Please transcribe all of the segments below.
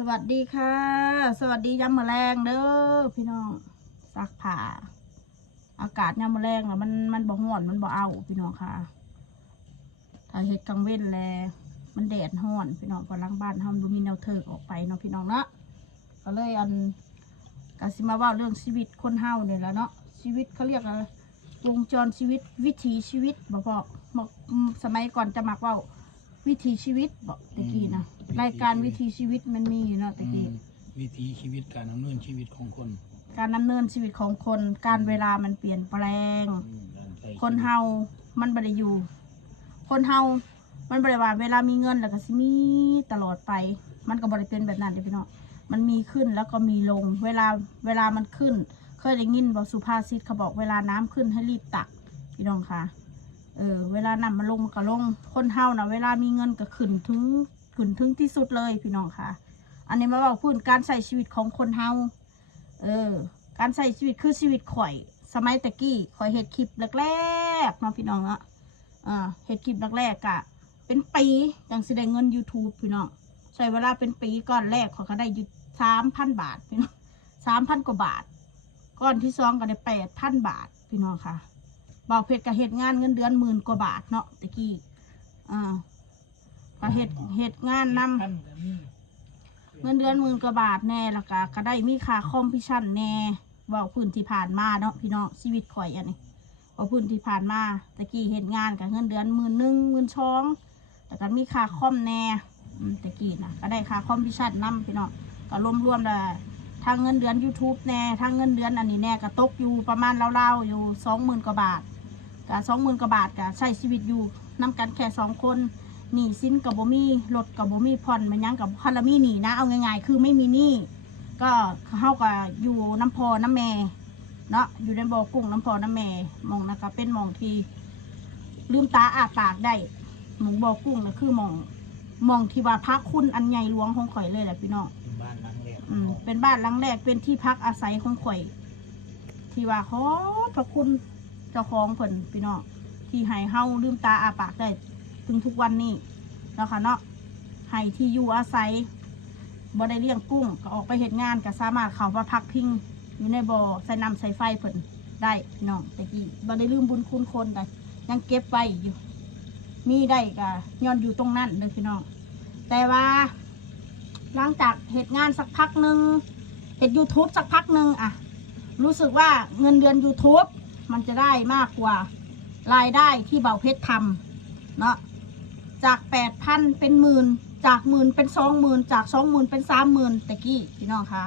สวัสดีค่ะ สวัสดียามมะแรงเด้อพี่น้องซักผ้าอากาศยามมะแรงอะมันมันบ่ฮ้อนมันบ่เอาพี่น้องค่ะถ้าเฮ็ดกลางเว้นแลมันแดดฮ้อนพี่น้องก็หลังบ้านเฮาบ่มีแนวเทิกออกไปเนาะพี่น้องเนาะก็เลยอันก็สิมาว้าเรื่องชีวิตคนเฮาเนี่ยแล้วเนาะชีวิตเขาเรียกอะไรวงจรชีวิตวิถีชีวิตบ่พอบอกสมัยก่อนจะมักว้าวิถีชีวิตบอกตะกี้นะ รายการวิถีชีวิตมันมีอยู่เนาะตะกี้อืมวิถีชีวิตการดำเนินชีวิตของคนการดำเนินชีวิตของคนการเวลามันเปลี่ยนแปลง อืมการใช้คนเฮา มันบริอยู่ คนเฮา มันบริว่าเวลามีเงินแล้วก็สิมีตลอดไป มันก็บริเป็นแบบนั้นเด้อพี่น้อง มันมีขึ้นแล้วก็มีลง เวลาเวลามันขึ้น เคยได้ยินบอกสุภาษิตเขาบอกเวลาน้ำขึ้นให้รีบตัก พี่น้องคะเออ เวลาน้ำมันลงมันก็ลง คนเฮานะเวลามีเงินก็ขึ้นถึง ขึ้นถึงที่สุดเลยพี่น้องคะอันนี้มาบอกพูดการใช้ชีวิตของคนเฮาเออ การใช้ชีวิตคือชีวิตข่อย สมัยตะกี้ข่อยเฮ็ดคลิปแรกๆเนาะพี่น้องเนาะอ่าเฮ็ดคลิปแรกๆกะ เป็นปีจังสิได้เงิน YouTube พี่น้องใช้เวลาเป็นปีก่อนแรกข่อยก็ได้อยู่สามพันบาทพี่น้องสามพันกว่าบาท ก้อนที่สองก็ได้แปดพันบาทพี่น้องค่ะบ่าวเพชรก็เฮ็ดงานเงินเดือนหมื่นกว่าบาทเนาะตะกี้อ่า ก็เฮ็ดเฮ็ดงานนำท่านก็มีเงินเดือนหมื่นกว่าบาทแน่แล้วก็ก็ได้มีค่าคอมพิชั่นแน่เว่าพื้นที่ผ่านมาเนาะพี่น้องชีวิตข่อยอันนี้เว่าพื้นที่ผ่านมาตะกี้เห็นงานกับเงินเดือนหมื่นหนึ่งหมื่นสองแต่ก็มีค่าคอมแน่อืมตะกี้นะก็ได้ค่าคอมพิชั่นนํพี่น้องก็รวมรวมๆแล้วทางเงินเดือน YouTube แน่ทางเงินเดือนอันนี้แน่ก็ตกอยู่ประมาณราวๆอยู่สองหมื่นกว่าบาทก็สองหมื่นกว่าบาทก็ใช้ชีวิตอยู่นํกันแค่สองคน หนี้สินกับบ่มีรถกับบ่มีผ่อนมันหยังกับคันละมีหนี้นะ เอาง่ายๆ คือไม่มีหนี้ก็เฮาก็อยู่น้ำพอน้ำแม่เนาะอยู่ในบ่อกุ้งน้ำพอน้ำแม่หมองนะคะเป็นหมองที่ลืมตาอาปากได้หมองบ่อกุ้งนะคือหมองหมองที่ว่าพักคุณอันใหญ่หลวงของข่อยเลยแหละพี่น้องเป็นบ้านหลังแรกอืมเป็นบ้านหลังแรกเป็นที่พักอาศัยของข่อย ที่ว่าขอพระคุณเจ้าของเพิ่นพี่น้องที่ให้เฮาลืมตาอาปากได้ ถึงทุกวันนี้เนาะค่ะเนาะให้ที่อยู่อาศัยบ่ได้เลี้ยงกุ้งก็ออกไปเฮ็ดงานก็สามารถเข้ามาพักพิงอยู่ในบ่อใส่น้ำใส่ไฟเพิ่นได้พี่น้องแต่กี้บ่ได้ลืมบุญคุณคนได้ยังเก็บไว้อยู่ มีได้ก็ย้อนอยู่ตรงนั้นเด้อพี่น้อง แต่ว่า หลังจากเหตุงานสักพักหนึ่งเหตุ YouTube สักพักหนึ่งอะรู้สึกว่าเงินเดือน YouTube มันจะได้มากกว่ารายได้ที่เบาเพชรทำเนาะ จากแปดพันเป็นหมื่นจากหมื่นเป็นสองหมื่นจากสองหมื่นเป็นสามหมื่นตะกี้พี่น้องคะ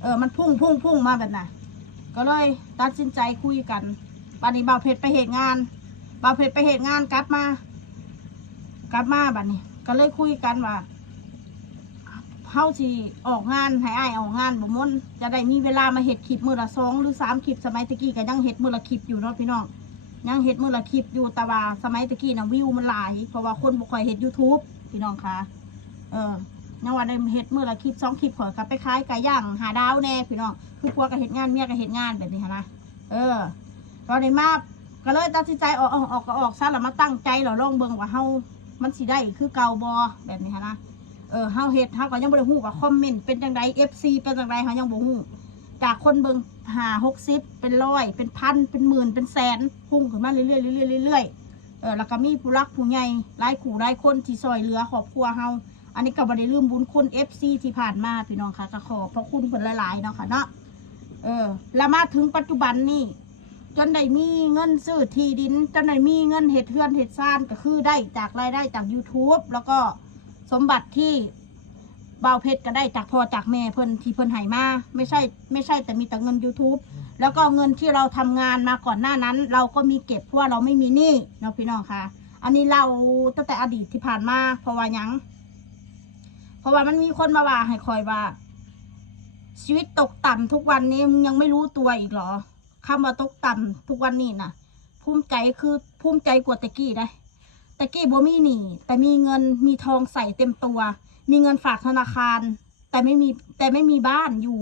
เออมันพุ่งพุ่งพุ่งมาแบบน่ะ ก็เลยตัดสินใจคุยกันบัดนี้เบาเพชรไปเหตุงานเบาเพชรไปเหตุงานกลับมา กลับมาบัดนี้ ก็เลยคุยกันว่าเฮาสิออกงานให้อ้ายออกงานบ่มนจะได้มีเวลามาเฮ็ดคลิปมือละสองหรือสามคลิปสมัยตะกี้ก็ยังเฮ็ดมือละคลิปอยู่เนาะพี่น้อง ยังเฮ็ดมือละคลิปอยู่แต่ว่าสมัยตะกี้น่ะวิวมันหลาย เพราะว่าคนบ่ค่อยเฮ็ด YouTube พี่น้องคะเออยังว่าได้เฮ็ดมือละคลิปสองคลิปข่อยก็ไปขายไก่ย่างหาดาวแน่พี่น้องคือผัวก็เฮ็ดงานเมียก็เฮ็ดงานแบบนี้หั้นนะเออก็ได้มาก็เลยตัดสินใจออกออกออกก็ออกซะแล้วมาตั้งใจแล้วลองเบิ่งว่าเฮามันสิได้คือเก่าบ่แบบนี้หั้นนะเออเฮาเฮ็ดเฮาก็ยังบ่ได้ฮู้ว่าคอมเมนต์เป็นจังได FC เป็นจังไดเฮายังบ่ฮู้จากคนเบิ่ง 5 60เป็นร้อยเป็นพันเป็นหมื่นเป็นแสนพุ่งขึ้นมาเรื่อยๆเรื่อยๆเรื่อยๆเออแล้วก็มีผู้รักผู้ใหญ่หลายคู่หลายคนที่ซอยเหลือครอบครัวเฮาอันนี้ก็บ่ได้ลืมบุญคุณ FC ที่ผ่านมาพี่น้องค่ะก็ขอบพระคุณเพิ่นหลายๆเนาะค่ะเนาะเออแล้วมาถึงปัจจุบันนี้จนได้มีเงินซื้อที่ดินจนได้มีเงินเฮ็ดเฮือนเฮ็ดซ่านก็คือได้จากรายได้จาก YouTube แล้วก็สมบัติที่ บ่าวเพชรก็ได้จากพ่อจากแม่เพิ่นที่เพิ่นให้มาไม่ใช่ไม่ใช่แต่มีแต่เงิน YouTube แล้วก็เงินที่เราทำงานมาก่อนหน้านั้น เราก็มีเก็บเพราะว่าเราไม่มีหนี้เนาะพี่น้องค่ะ อันนี้เราตั้งแต่อดีตที่ผ่านมาเพราะว่าหยัง เพราะว่ามันมีคนมาว่าให้คอยว่า ชีวิตตกต่ำทุกวันนี้มึงยังไม่รู้ตัวอีกเหรอคำว่าตกต่ำทุกวันนี้น่ะ ภูมิใจคือภูมิใจกว่าแตะกี้ได้แต่กี้บ่มีหนี้แต่มีเงินมีทองใส่เต็มตัว มีเงินฝากธนาคาร แต่ไม่มีแต่ไม่มีบ้านอยู่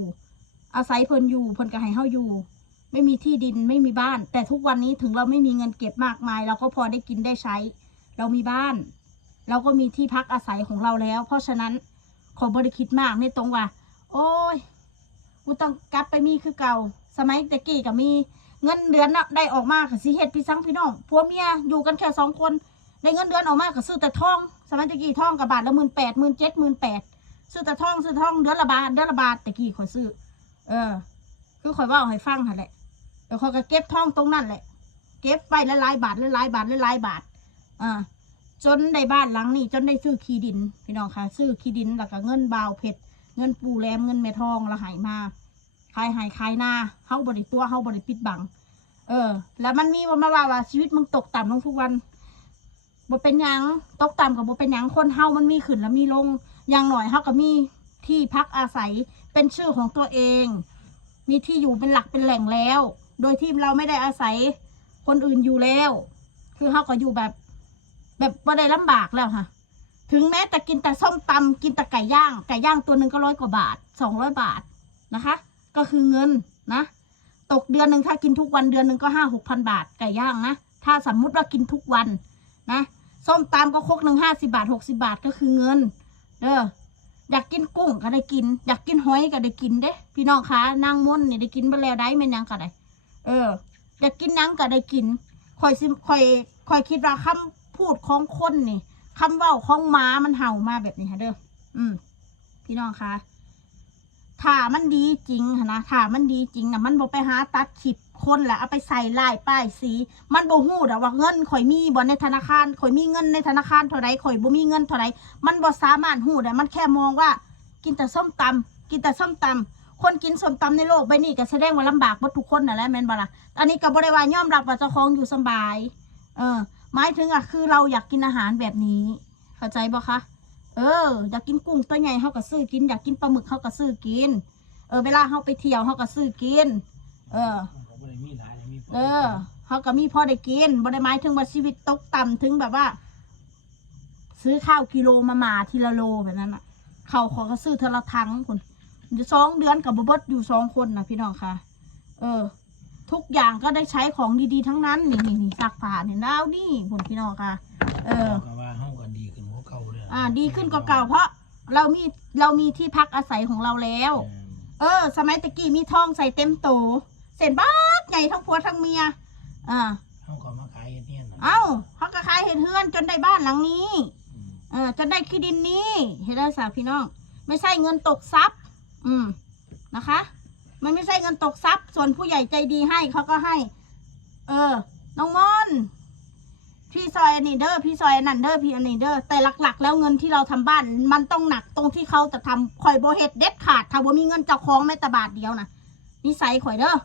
อาศัยเพิ่นอยู่เพิ่นก็ให้เฮาอยู่ ไม่มีที่ดินไม่มีบ้าน แต่ทุกวันนี้ถึงเราไม่มีเงินเก็บมากมาย เราก็พอได้กินได้ใช้ เรามีบ้าน เราก็มีที่พักอาศัยของเราแล้ว เพราะฉะนั้นขอบริคิดมากในตรงว่า โอ้ยกูต้องกลับไปมีคือเก่า สมัยตะกี้ก็มีเงินเดือนน่ะได้ออกมาก็สิเฮ็ดพี่ซังพี่น้องผัวเมียอยู่กันแค่สองคน ได้เงินเดือนออกมาก็ซื้อแต่ทองสมัยตะกี้ทองกับบาทละหมื่นแปดหมื่นเจ็ดหมื่นแปดซื้อแต่ทองซื้อทองเดือนละบาทเดือนละบาทตะกี้ข่อยซื้อ เออ คือข่อยว่าให้ฟังหั่นแหละเดี๋ยวข่อยก็เก็บทองตรงนั้นแหละ เก็บไปหลายบาทหลายบาทหลายบาทอ่าจนได้บ้านหลังนี้จนได้ซื้อขี้ดิน พี่น้องค่ะ ซื้อขี้ดินแล้วก็เงินบาวเพชรเงินปูแรมเงินเมทองและหายมาขายหายขายหน้าเฮาบริตัวเฮาบริปิดบัง เออ แล้วมันมีว่ามาว่าว่าชีวิตมึงตกต่ำลงทุกวัน บ่เป็นหยังตกต่ำกับบ่เป็นหยังคนเฮามันมีขึ้นแล้วมีลงอย่างหน่อยเฮาก็มีที่พักอาศัยเป็นชื่อของตัวเอง มีที่อยู่เป็นหลักเป็นแหล่งแล้ว โดยที่เราไม่ได้อาศัยคนอื่นอยู่แล้ว คือเฮาก็อยู่แบบ แบบบ่ได้ลำบากแล้วค่ะ ถึงแม้แต่กินแต่ส้มตำกินแต่ไก่ย่างไก่ย่างตัวหนึ่งก็ร้อยกว่าบาทสองร้อยบาทนะคะ ก็คือเงินนะ ตกเดือนหนึ่งถ้ากินทุกวันเดือนหนึ่งก็ห้าหกพันบาทไก่ย่างนะถ้าสมมุติว่ากินทุกวันนะ ส้มตำก็คกหนึ่งห้าสิบาทหกสิบาทก็คือเงิน เด้ออยากกินกุ้งก็ได้กิน อยากกินหอยก็ได้กินเด้ พี่น้องคะนางม่นนี่ได้กินไปแล้วได้แม่นยังก็ได้เออ อยากกินหยังก็ได้กินคอยซิคอยคอยคิดว่าคำพูดของคนนี่คำเว้าของหมามันเห่ามาแบบนี้ค่ะเด้ออืม พี่น้องคะถ้ามันดีจริงนะถ้ามันดีจริงนะมันบอกไปหาตัดขีด คนแหละเอาไปใส่ลายป้ายสี มันบ่ฮู้ดอกว่าเงินข่อยมีบ่ในธนาคารข่อยมีเงินในธนาคารเท่าไรข่อยบ่มีเงินเท่าไรมันบ่สามารถฮู้ได้มันแค่มองว่า กินแต่ส้มตำกินแต่ส้มตำคนกินส้มตำในโลกใบนี้ก็แสดงว่าลำบากหมดทุกคนนั่นแหละแม่นบ่ล่ะอันนี้ก็บ่ได้ว่ายอมรับว่าเจ้าของอยู่สบาย เออหมายถึงอะคือเราอยากกินอาหารแบบนี้ เข้าใจบ่คะเอออยากกินกุ้งตัวใหญ่เขาก็ซื้อกิน อยากกินปลาหมึกเขาก็ซื้อกิน เออเวลาเขาไปเที่ยวเขาก็ซื้อกิน เออ บ่ได้มีหลายเลยมีพเออเขาก็มีพอได้กินบ่ได้หมายถึงว่าชีวิตตกต่ำถึงแบบว่า ซื้อข้าวกิโลมามาทีละโลแบบนั้นอะเขาวเขอก็ซื้อเทอละทังคุณสองเดือนกับบเบิดอยู่สองคนนะพี่น้องค่ะ เออ ทุกอย่างก็ได้ใช้ของดีๆทั้งนั้น นี่นี่นี่ซักผ้าเนี่ยดาวนี่คุณพี่น้องค่ะ เออ ก็ว่าเฮาก็ดีขึ้นกว่าเก่าเลยอ่า ดีขึ้นกว่าเก่าเพราะเรามีเรามีที่พักอาศัยของเราแล้ว เออ สมัยตะกี้มีทองใส่เต็มโตเส้นบ้าก ใหญ่ทั้งผัวทั้งเมียอ่าเฮาก็มาขายเฮ็ดเนี่ยนะเอ้าเขาก็ขายเห็ดเฮือนจนได้บ้านหลังนี้ อืมเออจนได้ที่ดินนี้เห็นได้สาวพี่น้อง ไม่ใช่เงินตกทรัพย์ อืมนะคะ มันไม่ใช่เงินตกทรัพย์ ส่วนผู้ใหญ่ใจดีให้เขาก็ให้ เออ น้องมอนพี่ซอยอันนี้เด้อพี่ซอยอันนั้นเด้อพี่อันนี้เด้อแต่หลัก ๆ แล้วเงินที่เราทำบ้าน มันต้องหนักตรงที่เขาจะทำข่อยโบเฮ็ดเด็ดขาดถ้าว่ามีเงินเจ้าของแม้แต่บาทเดียวนะนิสัยข่อยเด้อ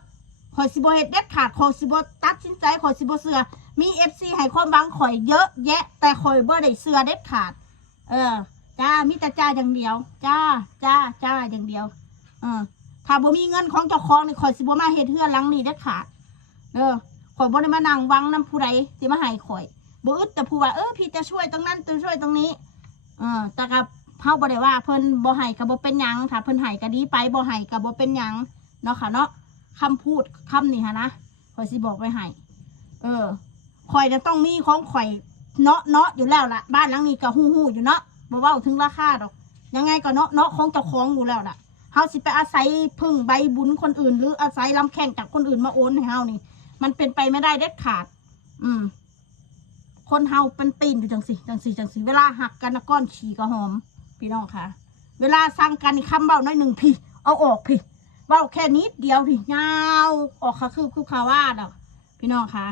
ข่อยสิโบเฮ็ดเด็ดขาดข่อยสิโบตัดสินใจข่อยสิโบเสือมีเอฟซีให้ความหวังข่อยเยอะแยะ แต่ข่อยบ่ได้เสือเด็ดขาด เออจ้ามีแต่จ้าอย่างเดียว จ้าจ้าจ้าอย่างเดียว เออถ้าบ่มีเงินของเจ้าของนี่ข่อยสิบ่มาเฮ็ดเฮือนหลังนี้เด็ดขาดเออข่อยบ่ได้มานั่งวังนํผู้ใดสิมาให้ข่อยบ่อึดแต่ผู้ว่าเออพี่จะช่วยตรงนั้นจะช่วยตรงนี้ เออแต่กับเฮาบ่ได้ว่าเพิ่นบ่ให้ก็บ่เป็นหยังถ้าเพิ่นให้ก็ดีไปบ่ให้ก็บ่เป็นหยังเนาะค่ะเนาะ คำพูดคำนี้ฮะนะขอยสิบอกไว้ให้เออขอยจะต้องมีของข่อยเนาะเนาะอยู่แล้วล่ะ บ้านหลังนี้ก็ฮู้ฮู้อยู่เนาะบ่เว้าถึงราคาดอก ยังไงก็เนาะเนาะของเจ้าของอยู่แล้วล่ะเฮาสิไปอาศัยพึ่งใบบุญคนอื่น หรืออาศัยลำแข้งจากคนอื่นมาโอนให้เฮานี่ มันเป็นไปไม่ได้เด็ดขาด อืม คนเฮาเป็นตีนอยู่จังสิจังสิจังสิเวลาหักกันนะก้อนฉี่ก็หอม พี่น้องค่ะ เวลาสั่งกันคำเบ้าน้อยหนึ่งพี่ เอาออกพี่ เบ้าแค่นิดเดียวพี่ยาวออกค่ะคือคือคาว่าดอกพี่น้องคะ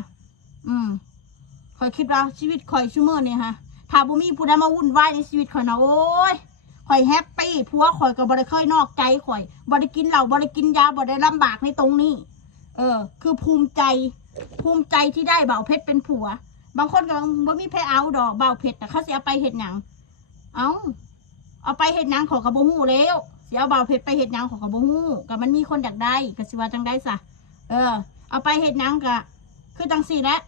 อืมคอยคิดว่าชีวิตคอยชั่วโมงนี่ฮะถ้าบ่มีผู้ใดมาวุ่นวายในชีวิตคอยนะโอ้ยคอยแฮปปี้ผัวคอยก็บ่ได้เคยนอกใจคอยบ่ได้กินเหล้าบ่ได้กินยาบ่ได้ลำบากในตรงนี้ เออ คือภูมิใจภูมิใจที่ได้เบ่าเพชรเป็นผัว บางคนก็บ่มีเพเอาดอกเบ่าเพชรแต่เขาเสียไปเห็ดหยัง เอาเอาไปเห็ดหยังขอกระบฮู้แล้ว สียเอาเบาเพชรไปเห็ดหยังเขอกระบฮู้ก็มันมีคนอยากได้ก็สิว่าจังได้ซะเออ เอาไปเห็ดหยังก็คือจังสี่แหละ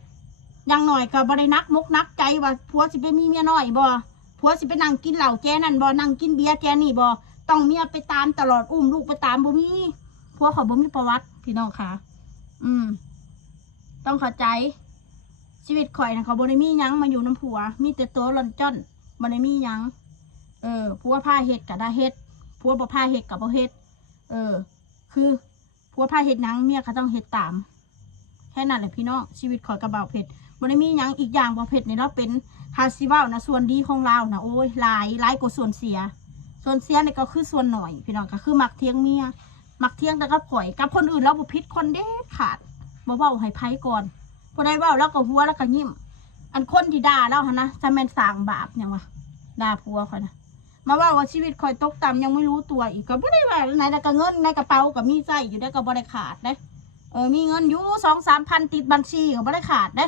อย่างหน่อยก็บบรินักมุกนักใจว่าผัวสิไปมีเมียน้อยบ่ผัวสิไปนั่งกินเหล้าแจนั่นบ่นั่งกินเบียร์แจนี่บ่ต้องเมียไปตามตลอดอุ้มลูกไปตามบ่มีผัวเขาบ่มีประวัติพี่น้องค่ะ อืม ต้องเข้าใจ ชีวิตข่อยนะเขาบ่ได้มีหยังมาอยู่น้ำผัว มีแต่ตัวหล่อนจ้อนบ่ได้มีหยัง เออผัวผ้าเฮ็ดก็ได้เฮ็ด ผัวบ่ผ้าเฮ็ดก็บ่เฮ็ดเออ คือผัวผ้าเฮ็ดหยังเมียก็ต้องเฮ็ดตาม แค่นั้นแหละพี่น้องชีวิตข่อยกระเบาเผ็ดบ่ได้มีหยังอีกอย่างบ่เผ็ดในเราเป็นฮาซิเว้านะส่วนดีของเรานะโอ้ยหลายหลายกว่าส่วนเสีย ส่วนเสียเนี่ยก็คือส่วนหน่อย พี่น้องก็คือมักเที่ยงเมียมักเที่ยงแต่ก็ข่อยกับคนอื่นเราบ่ผิดคนเด็ดขาดบ่เว้าให้ไผก่อนบ่ได้เว้าแล้วก็หัวแล้วก็ยิ้ม อันคนที่ด่าเราหั่นะจะแม่นสร้างบาปยังวะด่าผัวข่อยนะ มาว่าว่าชีวิตข่อยตกต่ำยังไม่รู้ตัวอีกก็บ่ได้ว่าไหนแต่ก็เงินในกระเป๋าก็มีใส่อยู่ได้ก็บ่ได้ขาดเด้เออมีเงินอยู่สองสามพันติดบัญชีก็บ่ได้ขาดเด้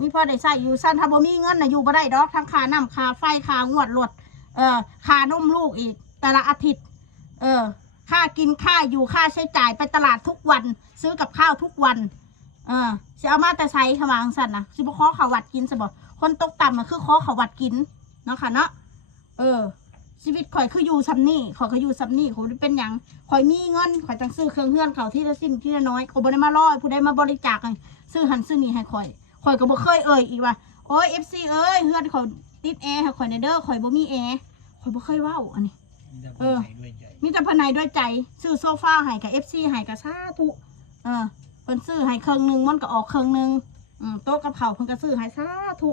มีพอได้ใช้อยู่สั้นถ้าบ่มีเงินน่ะอยู่บ่ได้ดอกทั้งค่าน้ำค่าไฟค่างวดรถเออค่านมลูกอีก แต่ละอาทิตย์ เออค่ากินค่าอยู่ค่าใช้จ่ายไปตลาดทุกวัน ซื้อกับข้าวทุกวัน เออสิเอามาแต่ใช้ขวางสั่นนะสิบ่ขอเขาวัดกินซะบ่คนตกต่ำมันคือข้อขาวัดกินเนาะค่ะเนาะเออ ชีวิตข่อยคืออยู่ซำนี่ข่อยก็อยู่ซำนี่ข่อยเป็นหยังข่อยมีเงินข่อยจังซื้อเครื่องเฮือนเขาที่ละสิ้นที่ละน้อยข่อยบ่ได้มาล่อผู้ใดมาบริจาคซื้อหันซื้อนี่ให้ข่อยข่อยก็บ่เคยเอ่ยอีกว่าโอ้ย FC เอ้ยเฮือนเขาติดแอร์ให้ข่อยในเด้อข่อยบ่มีแอร์ข่อยบ่เคยเว้าอันนี้ เอคนอไทยด้วยใจมีแต่ภายในด้วยใจ ซื้อโซฟาให้กับ FC ให้กับสาธุเออเพิ่นซื้อให้เครื่องหนึงมันก็ออกเครื่องหนึงอืมโต๊ะกับเผาเพิ่นก็ซื้อให้สาธุ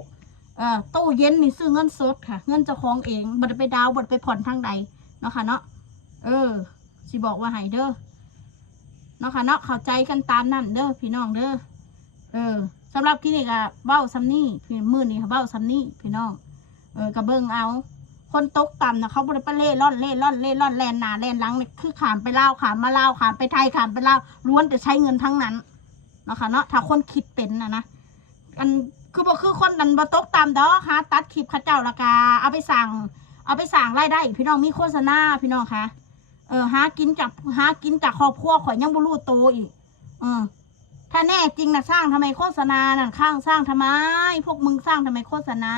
อ่อตู้เย็นนี่ซื้อเงินสดค่ะ เงินเจ้าของเองบ่ได้ไปดาวบ่ได้ไปผ่อนทางใดเนาะค่ะเนาะเออสิบอกว่าให้เด้อเนาะค่ะเนาะเข้าใจกันตามนั่นเด้อพี่น้องเด้อเออสำหรับคลินิกอะเบ้าซ้ำนี่พี่มือนี้ค่ะเบ้าซ้ำนี่พี่น้องเออกระเบิ่งเอา คนตกต่ำนะเขาบริไปเล่ร่อนเล่ร่อนเล่ร่อนแลนนาแลนหลังเนี่ยคือขามไปเล่าขามมาเล่าขามไปไทยขามไปเล่าล้วนแต่ใช้เงินทั้งนั้นเนาะค่ะเนาะถ้าคนคิดเป็นนะนะอัน คือบอกคือคนนั้นบ่ตกต่ำดอกค่ะตัดคลิปเข้าเจ้าละกาเอาไปสั่ง เอาไปสั่งรายได้พี่น้องมีโฆษณาพี่น้องคะเออหากินจากหากินจากครอบครัวข่อยยังบ่รู้โตอีกเออถ้าแน่จริงนะสร้างทำไมโฆษณานั่นข้างสร้างทำไม พวกมึงสร้างทำไมโฆษณา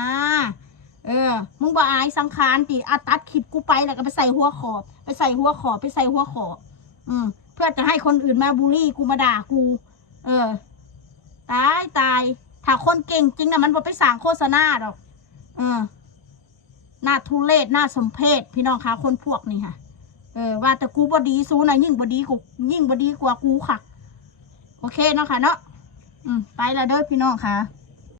เออ มึงบ่อายสังขารติอาตัดคลิปกูไปแล้วก็ไปใส่หัวขอบ ไปใส่หัวขอบไปใส่หัวขอบอืมเพื่อจะให้คนอื่นมาบูลลี่กูมาด่ากู เออ ตายตาย ถ้าคนเก่งจริงนะมันบ่ไปสั่งโฆษณาดอกเออหน้าทุเลศหน้าสมเพศพี่น้องคะคนพวกนี้ค่ะ เออว่าแต่กูบดีซูนะยิ่งบดีกูยิ่งบดีกว่ากูค่ะ โอเคเนาะค่ะเนาะอืมไปแล้วเด้อพี่น้องค่ะ